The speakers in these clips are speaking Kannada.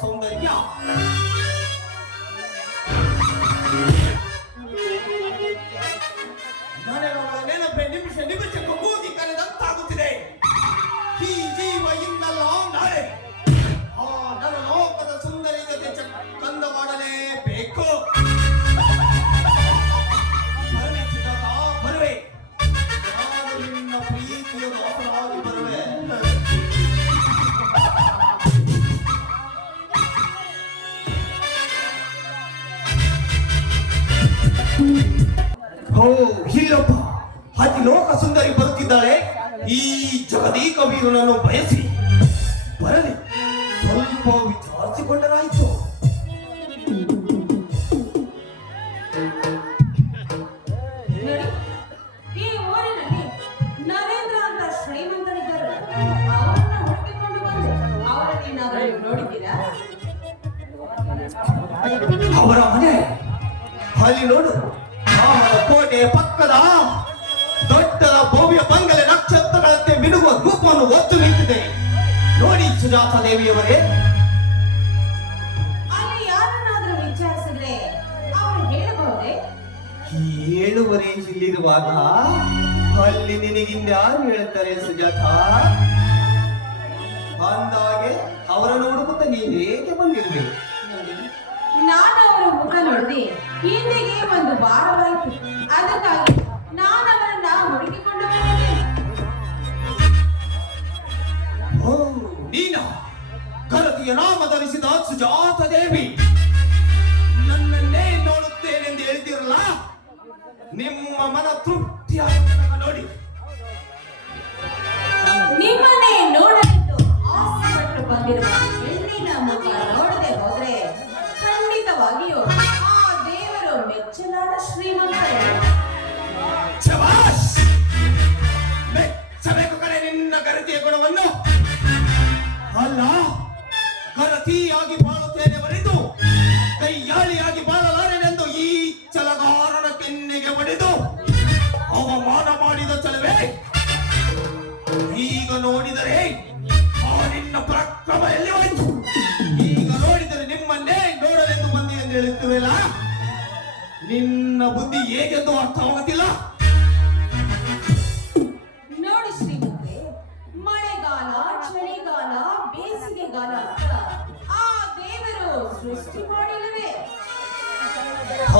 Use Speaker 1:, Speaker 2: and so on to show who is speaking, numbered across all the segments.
Speaker 1: 松的药。ಬರಲಿ. ಸ್ವಲ್ಪ ವಿಚಾರಿಸಿಕೊಂಡರಾಯಿತು
Speaker 2: ಈ ಊರಿನಲ್ಲಿ ನರೇಂದ್ರ ಅಂತ ಶ್ರೀಮಂತರಿದ್ದರು. ಅವರನ್ನ ಹುಡುಕಿಕೊಂಡು ಬಂದೆ ನೋಡಿದ್ದೀರಾ?
Speaker 1: ಅವರ ಮನೆ ಅಲ್ಲಿ ನೋಡು. ರಾಮನ ಕೋಟೆ ಪಕ್ಕದ ದೊಡ್ಡದ ಭವ್ಯ ಬಂಗಲೆ ನಕ್ಷತ್ರಗಳಂತೆ ಮಿನುಗುವ ರೂಪವನ್ನು ಒತ್ತು ನಿಂತಿದೆ. ನೋಡಿ ಸುಜಾತ ದೇವಿಯವರೇ.
Speaker 2: ಅಲ್ಲಿ ಯಾರನ್ನಾದ್ರೂ ವಿಚಾರಿಸಿದ್ರೆ ಅವರು ಹೇಳಬಹುದೇ?
Speaker 1: ಏಳುವರೆ ಇಲ್ಲಿರುವಾಗ ಅಲ್ಲಿ ನಿನಗಿನ್ಯಾರು ಹೇಳ್ತಾರೆ ಸುಜಾತ? ಬಂದಾಗೆ ಅವರನ್ನು ಹುಡುಕುತ್ತ ನೀನ್ ಹೇಗೆ
Speaker 2: ಬಂದಿರ್ಬೇಕು ನಾನು ಅವರ ಮುಖ ನೋಡಿದೆ ಹಿಂದೆಗೆ ಒಂದು ವಾರವಾಯಿತು ಅದಕ್ಕಾಗಿ
Speaker 1: ಗರತಿಯ ನಾಮ ಧರಿಸಿದ ಸುಜಾತ ದೇವಿ ನನ್ನನ್ನೇ ನೋಡುತ್ತೇನೆಂದು ಹೇಳ್ತಿರಲ್ಲ? ನಿಮ್ಮ ಮನ ತೃಪ್ತಿ ನೋಡಿ.
Speaker 2: ನಿಮ್ಮನ್ನೇ ನೋಡಲೆಂದು ಆಸೆಪಟ್ಟು ಬಂದಿರುವ
Speaker 1: ಗರತಿಯಾಗಿ ಬಾಳುತ್ತೇನೆ ಬರೆದು ಕೈಯಾಳಿಯಾಗಿ ಬಾಳಲಾರೆನೆಂದು ಈ ಚಲಗಾರನ ಕೆನ್ನೆಗೆ ಬಡಿದು ಅವಮಾನ ಮಾಡಿದ ಚಲವೇ, ಈಗ ನೋಡಿದರೆ ಆ ನಿನ್ನ ಪರಾಕ್ರಮ ಎಲ್ಲಿ ಹೋಯಿತು? ಈಗ ನೋಡಿದರೆ ನಿಮ್ಮನ್ನೇ ನೋಡಲೆಂದು ಬಂದಿ ಎಂದು ಹೇಳುತ್ತಿರಲ್ಲ ನಿನ್ನ ಬುದ್ಧಿ ಹೇಗೆಂದು ಅರ್ಥವಾಗುತ್ತಿಲ್ಲ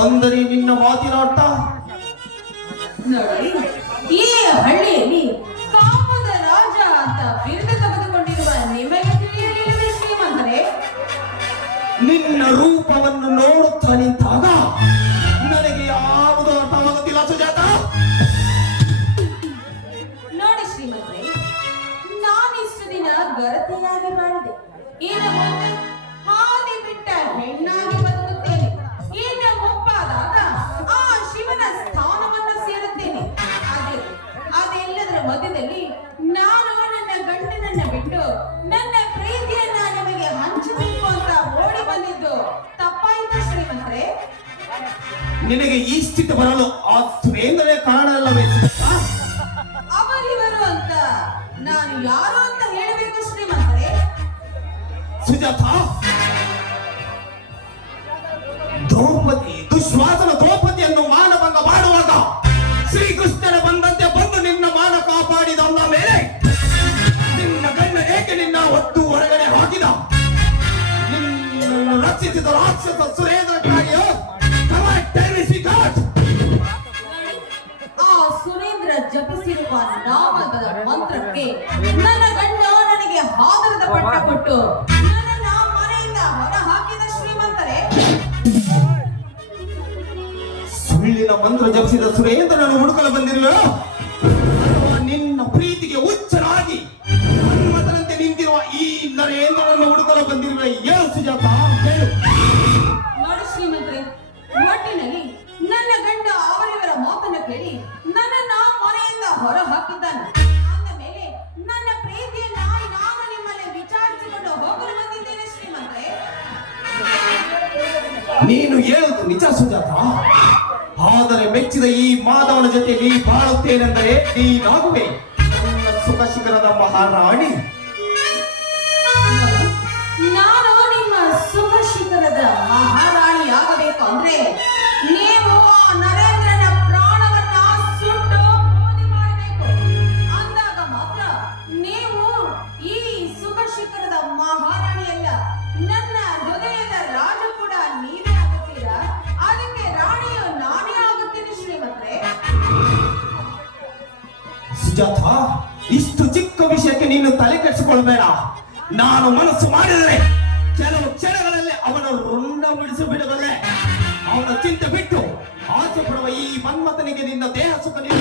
Speaker 1: ಅಂದರೆ ನಿನ್ನ ಮಾತಿನ ಅರ್ಥ?
Speaker 2: ನೋಡಿ ಈ ಹಳ್ಳಿಯಲ್ಲಿ ಕಾಮದ ರಾಜ ಅಂತ ಬಿರುದು ತೆಗೆದುಕೊಂಡಿರುವ ನಿಮಗೆ ತಿಳಿಯಲಿಲ್ಲವೇ ಶ್ರೀಮಂತರೇ?
Speaker 1: ನಿನ್ನ ರೂಪವನ್ನು ನೋಡುತ್ತಾ ನಿಂತಾಗ ನನಗೆ ಯಾವುದು ಅರ್ಥವಾಗುತ್ತಿಲ್ಲ ಸುಜಾತ.
Speaker 2: ನೋಡಿ ಶ್ರೀಮಂತರೇ ನಾನಿಷ್ಟು ದಿನ ಗರತಿಯಾಗಿ ಮಾಡಿದೆ. ಇನ್ನು
Speaker 1: ನಿನಗೆ ಈ ಸ್ಥಿತಿ ಬರಲು ಆ ಸುರೇಂದ್ರನೇ ಕಾರಣ ಅಲ್ಲವೇ
Speaker 2: ಅವರಿವರು ಅಂತ ನಾನು ಯಾರು ಅಂತ ಹೇಳಬೇಕು ಶ್ರೀಮಂತರೇ?
Speaker 1: ಸುಜಾತ ದ್ರೌಪದಿ ದುಶ್ವಾಸನ ದ್ರೌಪದಿಯನ್ನು ಮಾನಭಂಗ ಮಾಡುವಾಗ ಶ್ರೀಕೃಷ್ಣನ ಬಂದಂತೆ ಬಂದು ನಿನ್ನ ಮಾನ ಕಾಪಾಡಿದ ಅಂದ ಮೇಲೆ ನಿನ್ನ ಏಕೆ ನಿನ್ನ ಒತ್ತು ಹೊರಗಡೆ ಹಾಕಿದ? ನಿನ್ನನ್ನು ರಕ್ಷಿಸಿದ ರಾಕ್ಷಸ ಸುರೇಂದ್ರಕ್ಕಾಗಿಯೋ
Speaker 2: ಆ ಸುರೇಂದ್ರ ಜಪಿಸಿರುವ ನಾಮದ ಮಂತ್ರಕ್ಕೆ ನನ್ನ ಗಂಡ ನನಗೆ ಹಾದರದ ಪಟ್ಟ ಕೊಟ್ಟು ನನ್ನನ್ನ ಮನೆಯಿಂದ ಹೊರ ಹಾಕಿದ ಶ್ರೀಮಂತರೇ.
Speaker 1: ಸುಳ್ಳಿನ ಮಂತ್ರ ಜಪಿಸಿದ ಸುರೇಂದ್ರನನ್ನು ಹುಡುಕಲು ಬಂದಿರುವೆ ಅಥವಾ ನಿನ್ನ ಪ್ರೀತಿಗೆ ಹುಚ್ಚರಾಗಿ ಮನ್ಮಥನಂತೆ ನಿಂತಿರುವ ಈ ನರೇಂದ್ರನನ್ನು ಹುಡುಕಲು ಬಂದಿರುವ ಏನು ಸುಜಾತ. ಜೊತೆ ನೀ ಬಾಳುತ್ತೇನೆಂದರೆ ನೀನಾಗುವೆ ನನ್ನ ಸುಖ ಶಿಖರದ ಮಹಾರಾಣಿ.
Speaker 2: ನಾನು ನಿಮ್ಮ ಸುಖ ಶಿಖರದ ಮಹಾರಾಣಿ ಆಗಬೇಕು ಅಂದ್ರೆ ನೀವು ಆ
Speaker 1: ಸುಜಾತ ಇಷ್ಟು ಚಿಕ್ಕ ವಿಷಯಕ್ಕೆ ನೀನು ತಲೆ ಕೆಡಿಸಿಕೊಳ್ಬೇಡ. ನಾನು ಮನಸ್ಸು ಮಾಡಿದರೆ ಕೆಲವು ಕ್ಷಣಗಳಲ್ಲಿ ಅವನ ರುಂಡ ಬಿಡಿಸಿ ಬಿಡಬಲ್ಲೆ ಅವನ ಚಿಂತೆ ಬಿಟ್ಟು ಆಸೆ ಪಡುವ ಈ ಮನ್ಮತನಿಗೆ ನಿನ್ನ ದೇಹ ಸುಖ ನೀನು.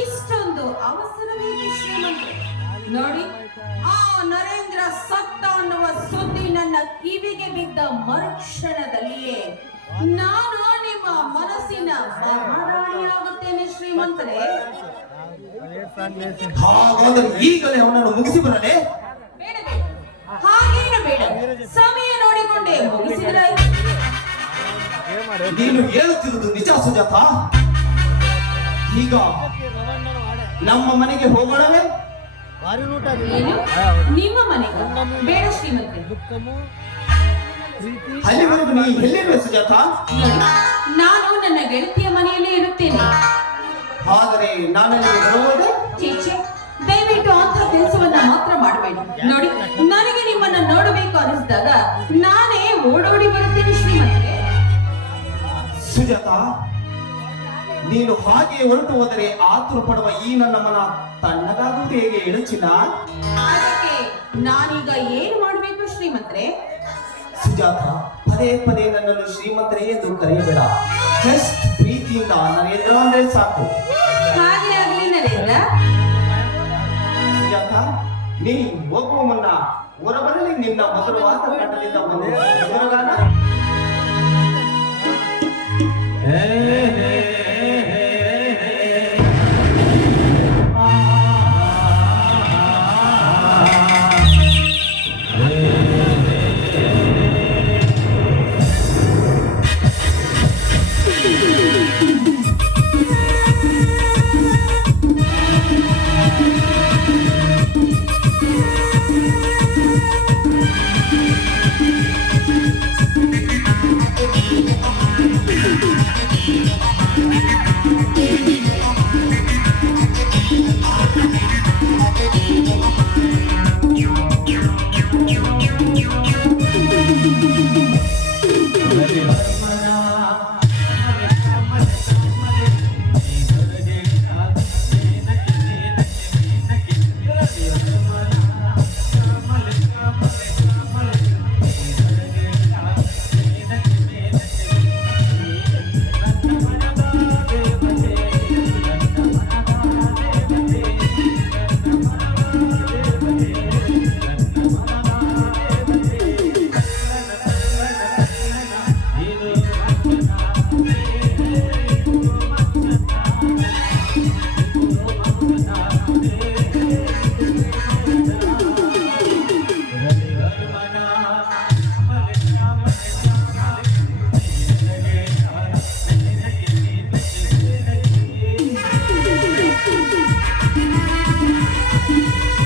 Speaker 2: ಇಷ್ಟೊಂದು ಅವಸರವೇ ಇಷ್ಟ ನೋಡಿ, ಆ ನರೇಂದ್ರ ಕಿವಿಗೆ ಬಿದ್ದ ಮರುಕ್ಷಣದಲ್ಲಿಯೇ ನಾನು ನಿಮ್ಮ ಮನಸ್ಸಿನ ಮಹಾರಾಣಿಯಾಗುತ್ತೇನೆ ಶ್ರೀಮಂತರೇ.
Speaker 1: ಹಾಗಾದ್ರೆ ಈಗಲೇ ಅವನನ್ನು ಮುಗಿಸಿ ಬರಲೇ?
Speaker 2: ಬೇಡ ಬೇಡ. ಹಾಗೇನು ಬೇಡ. ಸಮಯ ನೋಡಿಕೊಂಡೆ ಮುಗಿಸಿದ್ರೆ
Speaker 1: ನೀನು ಹೇಳುತ್ತಿರುವುದು ನಿಜ ಸುಜಾತ? ಈಗ ನಮ್ಮ ಮನೆಗೆ ಹೋಗೋಣವೇ?
Speaker 2: ನಿಮ್ಮ ಮನೆಗೆ? ಬೇಡ ಶ್ರೀಮಂತೆ
Speaker 3: ದುಃಖము ಪ್ರೀತಿ.
Speaker 1: ಅಲ್ಲಿವರೆಗೂ ನೀ ಎಲ್ಲಿರುವೆ ಸುಜಾತ?
Speaker 2: ನಾನು ನನ್ನ ಗೆಳತಿಯ ಮನೆಯಲ್ಲಿ ಇರುತ್ತೇನೆ.
Speaker 1: ಆದರೆ ನಾನಲ್ಲಿ ಬರುವುದೇ?
Speaker 2: ಚೇಚೆ ದಯವಿಟ್ಟು ಅಂತ ಕೆಲಸವನ್ನ ಮಾತ್ರ ಮಾಡಬೇಡಿ. ನೋಡಿ ನನಗೆ ನಿಮ್ಮನ್ನ ನೋಡಬೇಕು ಅನಿಸಿದಾಗ ನಾನೇ ಓಡೋಡಿ ಬರುತ್ತೇನೆ ಶ್ರೀಮಂತೆ
Speaker 1: ಸುಜಾತ ನೀನು ಹಾಗೆ ಹೊರಟು ಹೋದರೆ ಆತುರ ಪಡುವ ಈ ನನ್ನ ಮನ ತಣ್ಣಗಾಗುವುದು ಹೇಗೆ? ಹೇಳು ಚಿನ್ನ
Speaker 2: ಅದಕ್ಕೆ ನಾನೀಗ ಏನು ಮಾಡಬೇಕು ಶ್ರೀಮಂತರೆ?
Speaker 1: ಸುಜಾತ ಪದೇ ಪದೇ ನನ್ನನ್ನು ಶ್ರೀಮಂತರೇ ಎಂದು ಕರೆಯಬೇಡ. ಜಸ್ಟ್ ಪ್ರೀತಿಯಿಂದ ನರೇಂದ್ರ ಅಂದ್ರೆ ಸಾಕು.
Speaker 2: ಹಾಗೆ ಆಗಲಿ ನರೇಂದ್ರ.
Speaker 1: ಸುಜಾತ ನೀ ಹೋಗುವ ಮುನ್ನ ಹೊರಬರಲಿ ನಿನ್ನ ಮಧುರವಾದ ಒಂದು ಮಧುರಗಾನ ಿ
Speaker 4: Thank you. Música